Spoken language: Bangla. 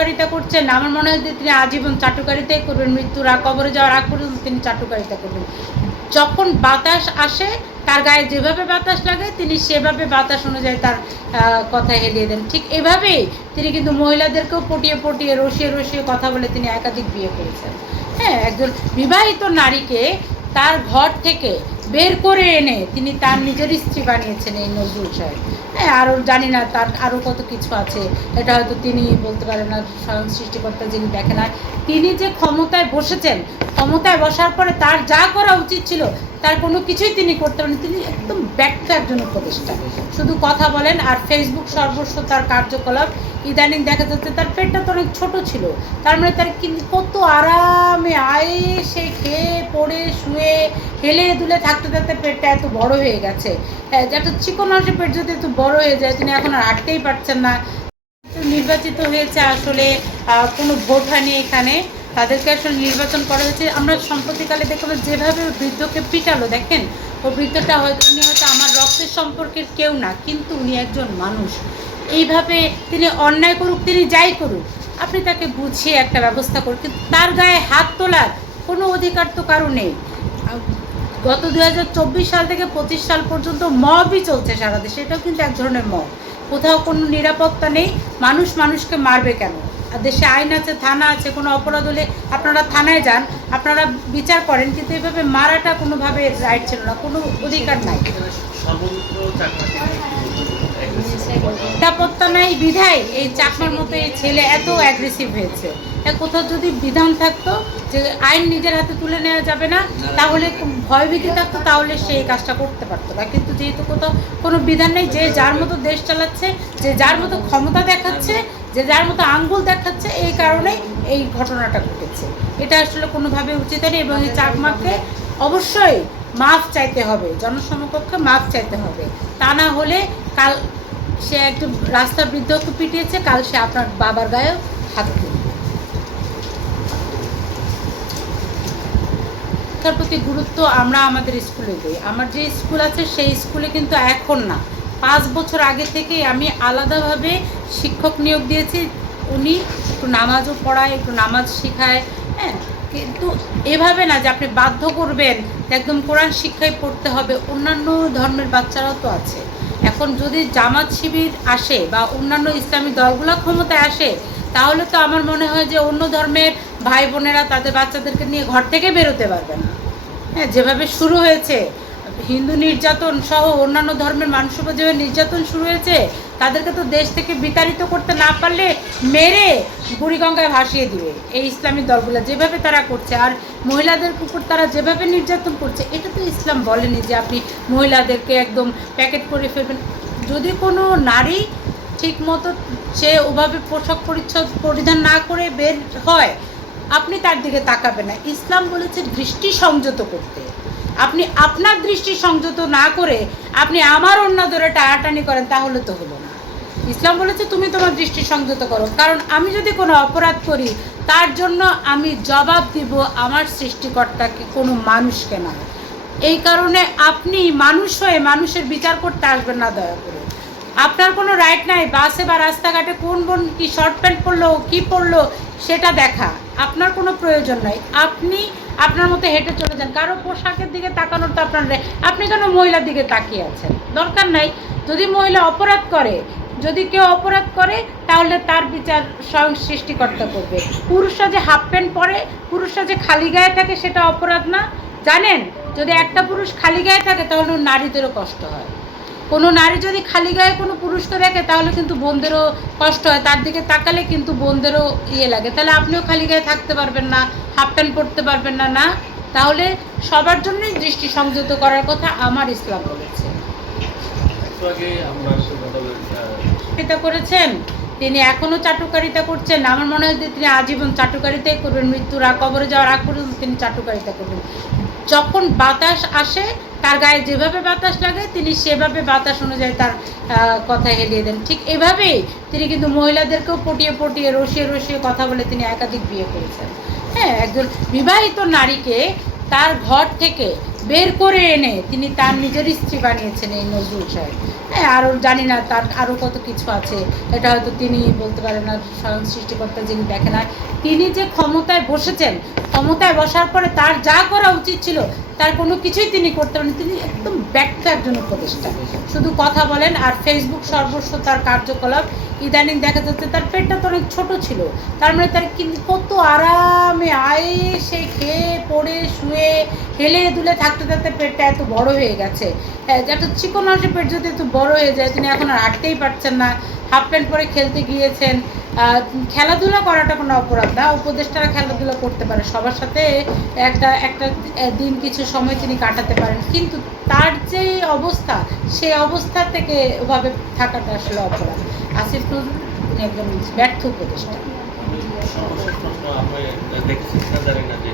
চাটুকারিতা করছেন। আমার মনে হয় যে তিনি আজীবন চাটুকারিতাই করবেন। মৃত্যুর আগ কবরে যাওয়ার আগ পর্যন্ত তিনি চাটুকারিতা করবেন। যখন বাতাস আসে, তার গায়ে যেভাবে বাতাস লাগে, তিনি সেভাবে বাতাস অনুযায়ী তার কথা হেলিয়ে দেন। ঠিক এভাবেই তিনি কিন্তু মহিলাদেরকেও পটিয়ে পটিয়ে রসিয়ে রসিয়ে কথা বলে তিনি একাধিক বিয়ে করেছেন। হ্যাঁ একজন বিবাহিত নারীকে তার ঘর থেকে বের করে এনে তিনি তার নিজের স্ত্রী বানিয়েছেন এই নজরুল সাহেব। হ্যাঁ আরও জানি না তার আরও কত কিছু আছে। এটা হয়তো তিনি বলতে পারেন না, স্বয়ং সৃষ্টিকর্তা যিনি দেখে না তিনি যে ক্ষমতায় বসেছেন ক্ষমতায় বসার পরে তার যা করা উচিত ছিল, তার কোনো কিছুই তিনি করতে পারেন তিনি একদম ব্যর্থ একজন উপদেষ্টা। শুধু কথা বলেন আর ফেসবুক সর্বস্ব তার কার্যকলাপ। ইদানিং দেখা যাচ্ছে তার পেটটা তো অনেক ছোট ছিল। তার মানে তার কত আরামে আয়ে সে খেয়ে, পড়ে, শুয়ে, হেলে দুলে থাকতে থাকতে পেটটা এত বড় হয়ে গেছে। হ্যাঁ একটা চিকন মানুষের পেট যদি এত বড় হয়ে যায়, তিনি এখন আর হাঁটতেই পারছেন না। নির্বাচিত হয়েছে আসলে কোনো ভোট হয়নি এখানে। তাদেরকে আসলে নির্বাচন করা হয়েছে। আমরা সম্প্রতিকালে দেখলাম যেভাবে বৃদ্ধকে পিটালো, দেখেন? ও বৃদ্ধটা হয়তো, উনি হয়তো আমার রক্তের সম্পর্কের কেউ না, কিন্তু উনি একজন মানুষ। এইভাবে তিনি অন্যায় করুক, তিনি যাই করুক, আপনি তাকে বুঝিয়ে একটা ব্যবস্থা করুন। কিন্তু তার গায়ে হাত তোলার কোনো অধিকার তো কারও নেই। গত দু হাজার চব্বিশ সাল থেকে পঁচিশ সাল পর্যন্ত মবই চলছে সারা দেশে। এটাও কিন্তু এক ধরনের মব। কোথাও কোনো নিরাপত্তা নেই। মানুষ মানুষকে মারবে কেন? দেশে আইন আছে, থানা আছে, কোনো অপরাধ হলে আপনারা থানায় যান, আপনারা বিচার করেন, কিন্তু এভাবে মারাটা কোনোভাবে রাইট ছিল না, কোনো অধিকার নাই। নিরাপত্তা নাই বিধায় এই চাকমার মতো এই ছেলে এত অ্যাগ্রেসিভ হয়েছে। কোথাও যদি বিধান থাকতো যে আইন নিজের হাতে তুলে নেওয়া যাবে না, তাহলে ভয়ভীতি থাকতো, তাহলে সে এই কাজটা করতে পারতো না। কিন্তু যেহেতু কোথাও কোনো বিধান নেই, যে যার মতো দেশ চালাচ্ছে, যে যার মতো ক্ষমতা দেখাচ্ছে যে যার মতো আঙ্গুল দেখাচ্ছে এই কারণেই এই ঘটনাটা ঘটেছে। এটা আসলে কোনোভাবে উচিত নেই এবং এই চাকমাকে অবশ্যই মাফ চাইতে হবে জনসমকক্ষে মাফ চাইতে হবে। তা না হলে কাল সে একটু রাস্তা বৃদ্ধকে পিটিয়েছে কাল সে আপনার বাবার গায়েও হাত শিক্ষার প্রতি গুরুত্ব আমরা আমাদের স্কুলে দিই। আমার যে স্কুল আছে সেই স্কুলে কিন্তু এখন না। পাঁচ বছর আগে থেকেই আমি আলাদাভাবে শিক্ষক নিয়োগ দিয়েছি। উনি একটু নামাজও পড়ায়, একটু নামাজ শেখায় হ্যাঁ? কিন্তু এভাবে না যে আপনি বাধ্য করবেন একদম কোরআন শিক্ষায় পড়তে হবে, অন্যান্য ধর্মের বাচ্চারাও তো আছে। এখন যদি জামাত শিবির আসে বা অন্যান্য ইসলামী দলগুলো ক্ষমতায় আসে, তাহলে তো আমার মনে হয় যে অন্য ধর্মের ভাই বোনেরা তাদের বাচ্চাদেরকে নিয়ে ঘর থেকে বেরোতে পারবে না। হ্যাঁ যেভাবে শুরু হয়েছে হিন্দু নির্যাতন সহ অন্যান্য ধর্মের মানুষের উপর যেভাবে নির্যাতন শুরু হয়েছে, তাদেরকে তো দেশ থেকে বিতাড়িত করতে না পারলে মেরে বুড়িগঙ্গায় ভাসিয়ে দিবে। এই ইসলামী দলগুলো যেভাবে তারা করছে, আর মহিলাদের উপর তারা যেভাবে নির্যাতন করছে, এটা তো ইসলাম বলেনি যে আপনি মহিলাদেরকে একদম প্যাকেট করে ফেলবেন। যদি কোনো নারী ঠিক মতো সে ওভাবে পোশাক পরিচ্ছদ পরিধান না করে বের হয়, আপনি তার দিকে তাকাবেন না। ইসলাম বলেছে দৃষ্টি সংযত করতে। আপনি আপনার দৃষ্টি সংযত না করে আপনি আমার অন্য ধরে টানাটানি করেন, তাহলে তো হলো না। ইসলাম বলেছে, তুমি তোমার দৃষ্টি সংযত করো। কারণ আমি যদি কোনো অপরাধ করি, তার জন্য আমি জবাব দিব আমার সৃষ্টিকর্তাকে, কোনো মানুষকে না। এই কারণে আপনি মানুষ হয়ে মানুষের বিচার করতে আসবেন না, দয়া করে। আপনার কোনো রাইট নাই, বাসে বা রাস্তাঘাটে কোন বোন কি শর্ট প্যান্ট পরলো, কি পরলো, সেটা দেখা। আপনার কোনো প্রয়োজন নাই। আপনি আপনার মতো হেঁটে চলে যান। কারও পোশাকের দিকে তাকানোর তো আপনার আপনি কেন মহিলার দিকে তাকিয়ে আছেন? দরকার নাই। যদি মহিলা অপরাধ করে, যদি কেউ অপরাধ করে, তাহলে তার বিচার স্বয়ং সৃষ্টিকর্তা করবে। পুরুষরা যে হাফ প্যান্ট পরে, পুরুষরা যে খালি গায়ে থাকে, সেটা অপরাধ না। জানেন, যদি একটা পুরুষ খালি গায়ে থাকে, তাহলে নারীদেরও কষ্ট হয়। কোনো নারী যদি খালি গায়ে কোনো পুরুষকে দেখে তাহলে কিন্তু বোনদেরও কষ্ট হয়। তার দিকে তাকালে কিন্তু বোনদেরও ইয়ে লাগে। তাহলে আপনিও খালি গায়ে থাকতে পারবেন না হাফ প্যান্ট পরতে পারবেন না না? তাহলে সবার জন্যই দৃষ্টি সংযত করার কথা আমার ইসলাম বলেছে। করেছেন তিনি এখনও চাটুকারিতা করছেন। আমার মনে হয় যে তিনি আজীবন চাটুকারিতাই করবেন। মৃত্যুর আগ কবরে যাওয়ার আগ পর্যন্ত তিনি চাটুকারিতা করবেন। যখন বাতাস আসে, তার গায়ে যেভাবে বাতাস লাগে, তিনি সেভাবে বাতাস অনুযায়ী তার কথা হেলিয়ে দেন। ঠিক এভাবেই তিনি কিন্তু মহিলাদেরকেও পটিয়ে পটিয়ে, রসিয়ে রসিয়ে কথা বলে তিনি একাধিক বিয়ে করেছেন। হ্যাঁ একজন বিবাহিত নারীকে তার ঘর থেকে বের করে এনে তিনি তার নিজের স্ত্রী বানিয়েছেন এই নজরুল সাহেব। হ্যাঁ আরও জানি না তার আরও কত কিছু আছে। এটা হয়তো তিনি বলতে পারেন না, স্বয়ং সৃষ্টিকর্তা যিনি দেখে না তিনি যে ক্ষমতায় বসেছেন, ক্ষমতায় বসার পরে তার যা করা উচিত ছিল, তার কোনো কিছুই তিনি করতে পারেন তিনি একদম ব্যক্ত একজন উপদেষ্টা। শুধু কথা বলেন আর ফেসবুক সর্বস্ব তার কার্যকলাপ। ইদানিং দেখা যাচ্ছে তার পেটটা তো অনেক ছোটো ছিল। তার মানে তার কিন্তু কত আরামে আয়েসে খেয়ে পড়ে শুয়ে হেলে দুলে থাকতে থাকতে পেটটা এত বড় হয়ে গেছে। হ্যাঁ, এত চিকন মানুষের পেট যদি এত বড় হয়ে যায় তিনি এখন আর হাঁটতেই পারছেন না। হাফ প্যান্ট পরে খেলতে গিয়েছেন। খেলাধুলা করাটা কোনো অপরাধ না। উপদেষ্টারা খেলাধুলা করতে পারে। সবার সাথে একটা একটা দিন কিছু সময় তিনি কাটাতে পারেন। কিন্তু তার যে অবস্থা সেই অবস্থা থেকে ওভাবে থাকাটা আসলে অপরাধ। আসিফ নজরুল একজন ব্যর্থ উপদেষ্টা। প্রশ্ন আপনি দেখেছেন কিনা জানি না যে